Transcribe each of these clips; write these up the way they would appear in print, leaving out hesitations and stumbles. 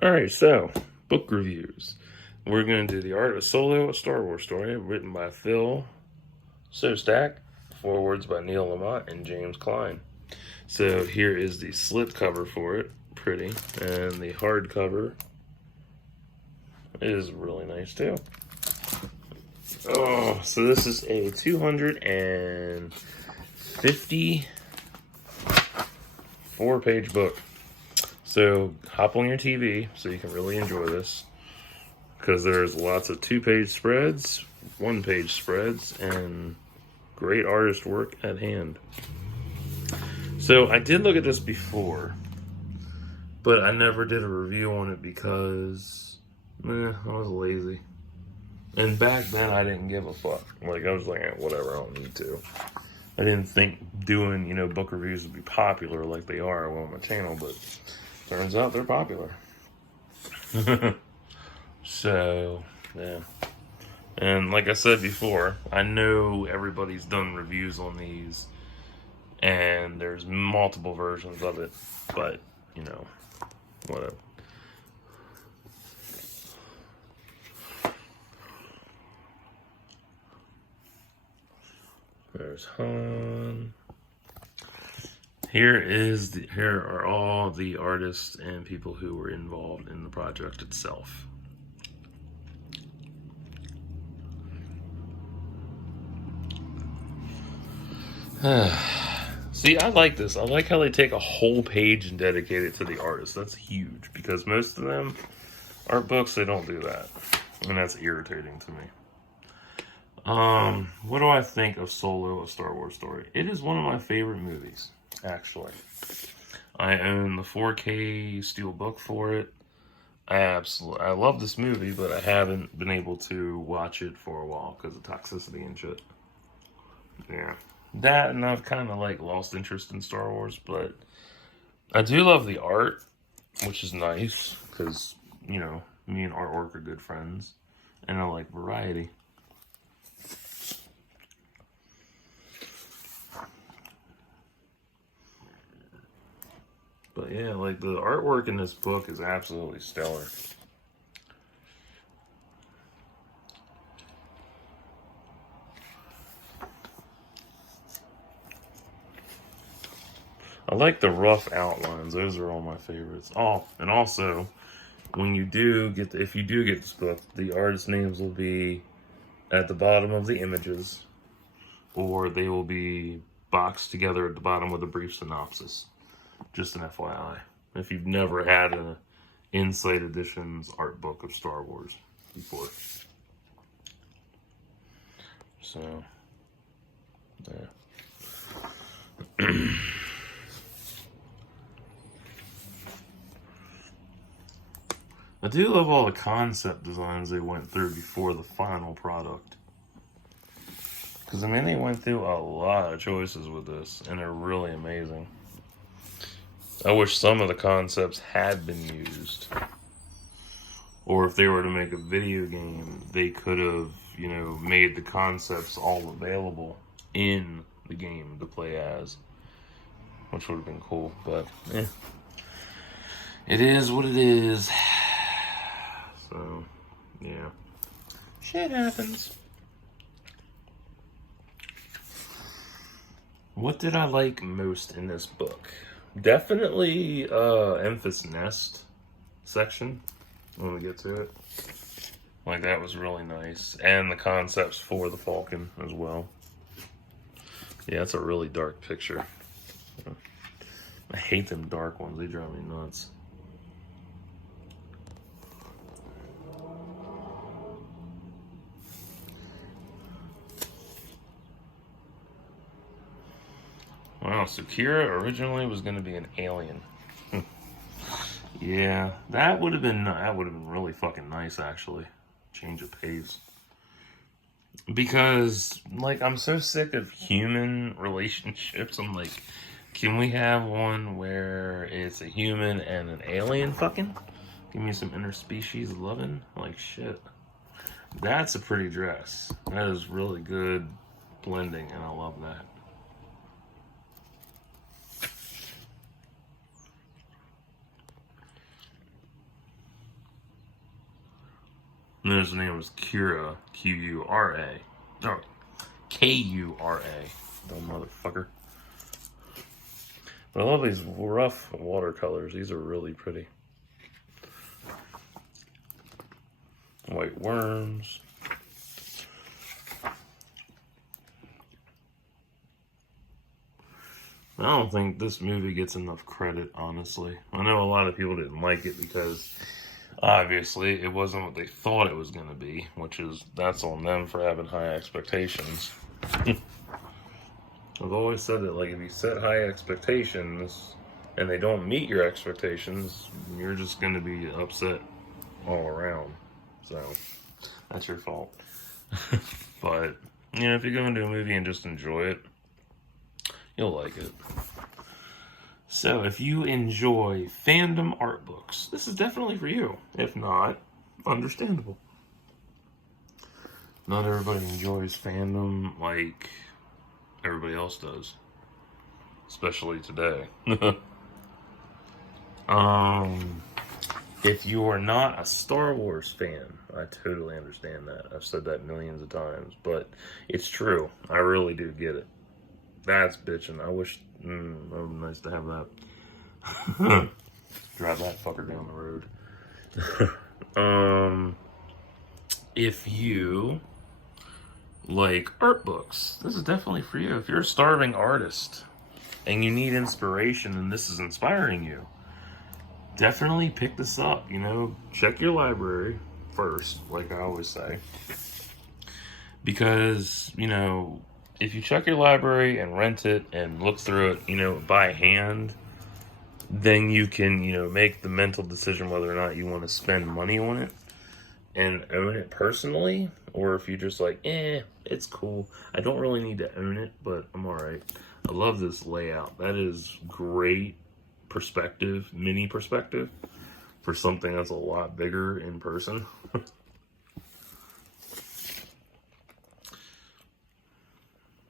Alright, so, book reviews. We're going to do The Art of Solo, a Star Wars story, written by Phil Sostak, forewords by Neil Lamont and James Klein. So here is the slipcover for it, pretty, and the hardcover is really nice too. Oh, so this is a 254-page book. So hop on your TV so you can really enjoy this, because there's lots of 2-page spreads, 1-page spreads, and great artist work at hand. So I did look at this before, but I never did a review on it because I was lazy. And back then I didn't give a fuck. Like, I was like, whatever, I don't need to. I didn't think doing, book reviews would be popular like they are on my channel, but turns out they're popular. So, yeah. And like I said before, I know everybody's done reviews on these, and there's multiple versions of it, but, whatever. There's Han. Here are all the artists and people who were involved in the project itself. See, I like this. I like how they take a whole page and dedicate it to the artist. That's huge, because most of them art books, they don't do that, and that's irritating to me. What do I think of Solo, a Star Wars story? It is one of my favorite movies, actually. I own the 4K steel book for it. I love this movie, but I haven't been able to watch it for a while because of toxicity and shit. Yeah. That, and I've kind of lost interest in Star Wars, but I do love the art, which is nice, because, me and artwork are good friends, and I like variety. But yeah, the artwork in this book is absolutely stellar. I like the rough outlines. Those are all my favorites. Oh, and also, when you do get if you do get this book, the artist names will be at the bottom of the images, or they will be boxed together at the bottom with a brief synopsis. Just an FYI, if you've never had an Insight Editions art book of Star Wars before. So, yeah. I do love all the concept designs they went through before the final product. Because, they went through a lot of choices with this, and they're really amazing. I wish some of the concepts had been used. Or if they were to make a video game, they could have, made the concepts all available in the game to play as. Which would have been cool, but, it is what it is. So, yeah. Shit happens. What did I like most in this book? Definitely Emphas Nest section, when we get to it. That was really nice. And the concepts for the Falcon as well. Yeah, it's a really dark picture. I hate them dark ones. They drive me nuts. Wow, so Kira originally was going to be an alien. Yeah, that would have been really fucking nice, actually. Change of pace. Because, I'm so sick of human relationships. I'm like, can we have one where it's a human and an alien fucking? Give me some interspecies loving? Shit. That's a pretty dress. That is really good blending, and I love that. And his name was Kura, Q-U-R-A. Oh, K-U-R-A. Dumb motherfucker. But I love these rough watercolors. These are really pretty. White worms. I don't think this movie gets enough credit, honestly. I know a lot of people didn't like it because obviously it wasn't what they thought it was going to be, that's on them for having high expectations. I've always said that, like, if you set high expectations and they don't meet your expectations, you're just going to be upset all around. So, that's your fault. But, you know, if you go into a movie and just enjoy it, you'll like it. So, if you enjoy fandom art books, this is definitely for you. If not, understandable. Not everybody enjoys fandom like everybody else does, especially today. If you are not a Star Wars fan, I totally understand that. I've said that millions of times, but it's true. I really do get it. That's bitching. I wish that would be nice to have that. Drive that fucker down the road. If you like art books, this is definitely for you. If you're a starving artist and you need inspiration and this is inspiring you, definitely pick this up. You know, check your library first, like I always say. Because, you know, if you check your library and rent it and look through it, you know, by hand, then you can, you know, make the mental decision whether or not you want to spend money on it and own it personally, or if you're just like, it's cool. I don't really need to own it, but I'm alright. I love this layout. That is great perspective, mini perspective, for something that's a lot bigger in person.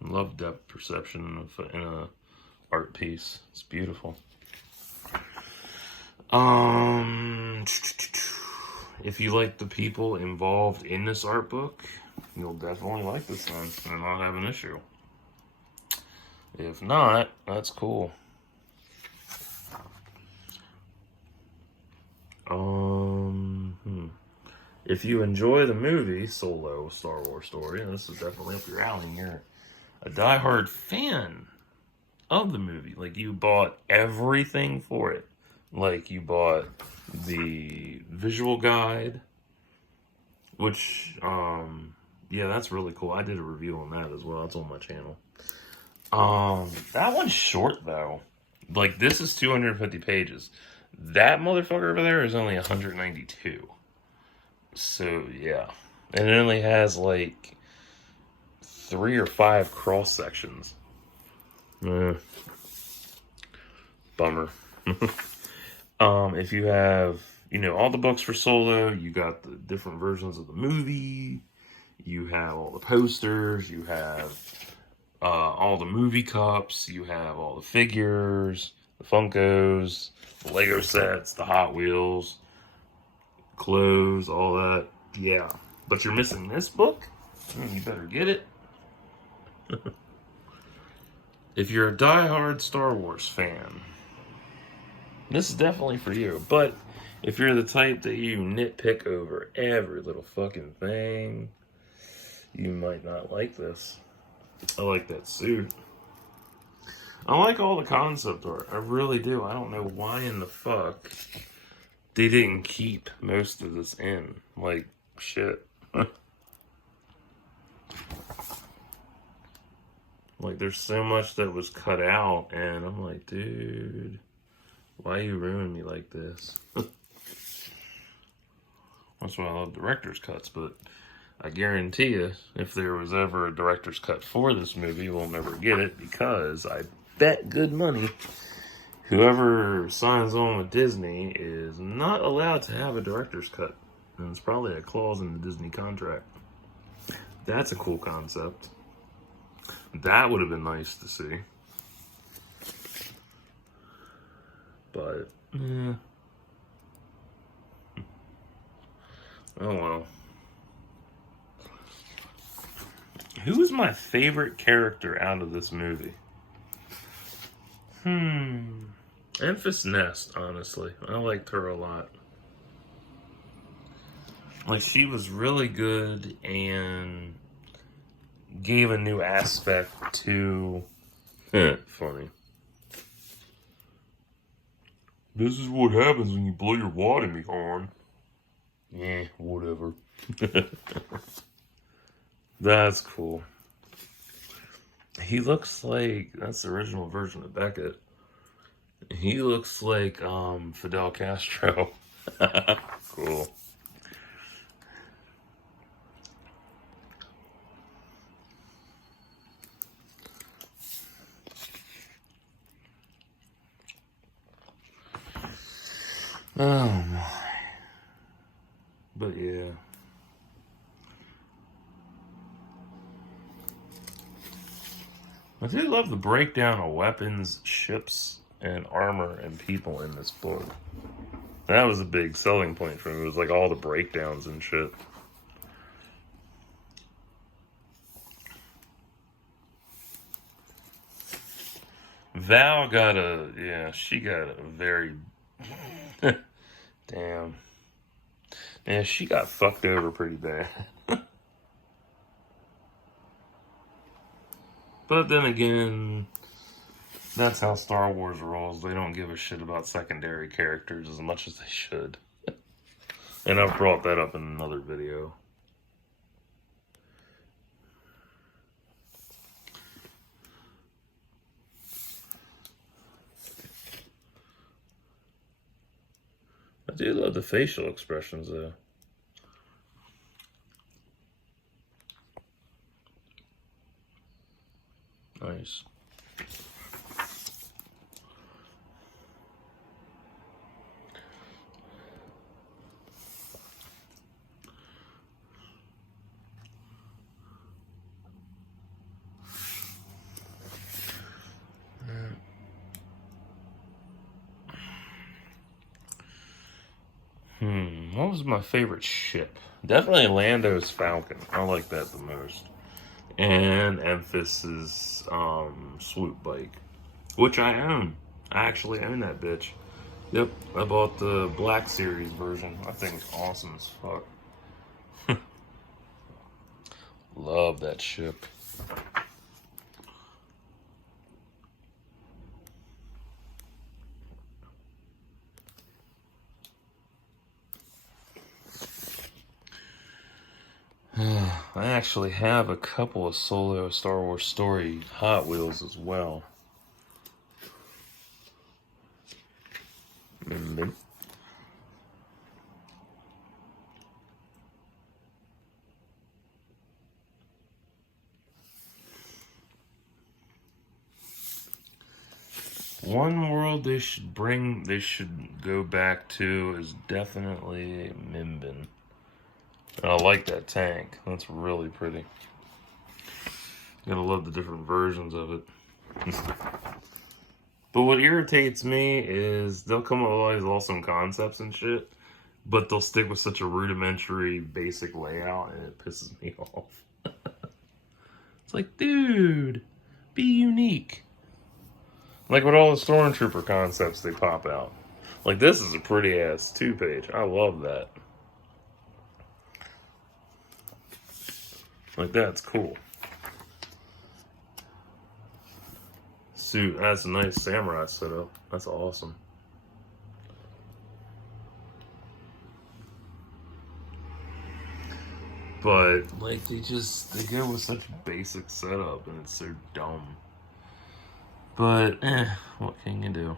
Love depth perception in a art piece. It's beautiful. If you like the people involved in this art book, you'll definitely like this one and not have an issue. If not, that's cool. If you enjoy the movie Solo, Star Wars Story, this is definitely up your alley. You're a diehard fan of the movie. Like, you bought everything for it. Like, you bought the visual guide, which, yeah, that's really cool. I did a review on that as well. It's on my channel. That one's short, though. Like, this is 250 pages. That motherfucker over there is only 192. So, yeah. And it only has, like, 3 or 5 cross sections. Bummer. If you have, you know, all the books for Solo, you got the different versions of the movie, you have all the posters, you have all the movie cups, you have all the figures, the Funkos, the Lego sets, the Hot Wheels, clothes, all that. Yeah. But you're missing this book? You better get it. If you're a diehard Star Wars fan, this is definitely for you. But if you're the type that you nitpick over every little fucking thing, you might not like this. I like that suit. I like all the concept art. I really do. I don't know why in the fuck they didn't keep most of this in. Like, shit. Like, there's so much that was cut out, and I'm like, dude, why you ruin me like this? That's why I love director's cuts, but I guarantee you, if there was ever a director's cut for this movie, we'll never get it, because I bet good money whoever signs on with Disney is not allowed to have a director's cut. And it's probably a clause in the Disney contract. That's a cool concept. That would have been nice to see. But, yeah. Oh well. Who is my favorite character out of this movie? Enfys Nest, honestly. I liked her a lot. Like, she was really good and gave a new aspect to... funny. This is what happens when you blow your wad in me, hon. Yeah, whatever. That's cool. He looks like... That's the original version of Beckett. He looks like Fidel Castro. Cool. Oh my. But yeah. I do love the breakdown of weapons, ships, and armor and people in this book. That was a big selling point for me. It was like all the breakdowns and shit. Val got a... Yeah, she got a very... Damn. Yeah, she got fucked over pretty bad. But then again, that's how Star Wars rolls. They don't give a shit about secondary characters as much as they should. And I've brought that up in another video. I do love the facial expressions, though. Nice. What was my favorite ship? Definitely Lando's Falcon. I like that the most. And Emphys's swoop bike, which I own. I actually own that bitch. Yep, I bought the Black Series version. I think it's awesome as fuck. Love that ship. I actually have a couple of solo Star Wars Story Hot Wheels as well. One world they should go back to is definitely Minbin. I like that tank. That's really pretty. Gotta love the different versions of it. But what irritates me is they'll come up with all these awesome concepts and shit, but they'll stick with such a rudimentary, basic layout, and it pisses me off. It's like, dude, be unique. Like with all the Stormtrooper concepts they pop out. Like, this is a pretty-ass 2-page. I love that. Like, that's cool. Suit, that's a nice samurai setup. That's awesome. But, like, they go with such a basic setup, and it's so dumb. But, what can you do?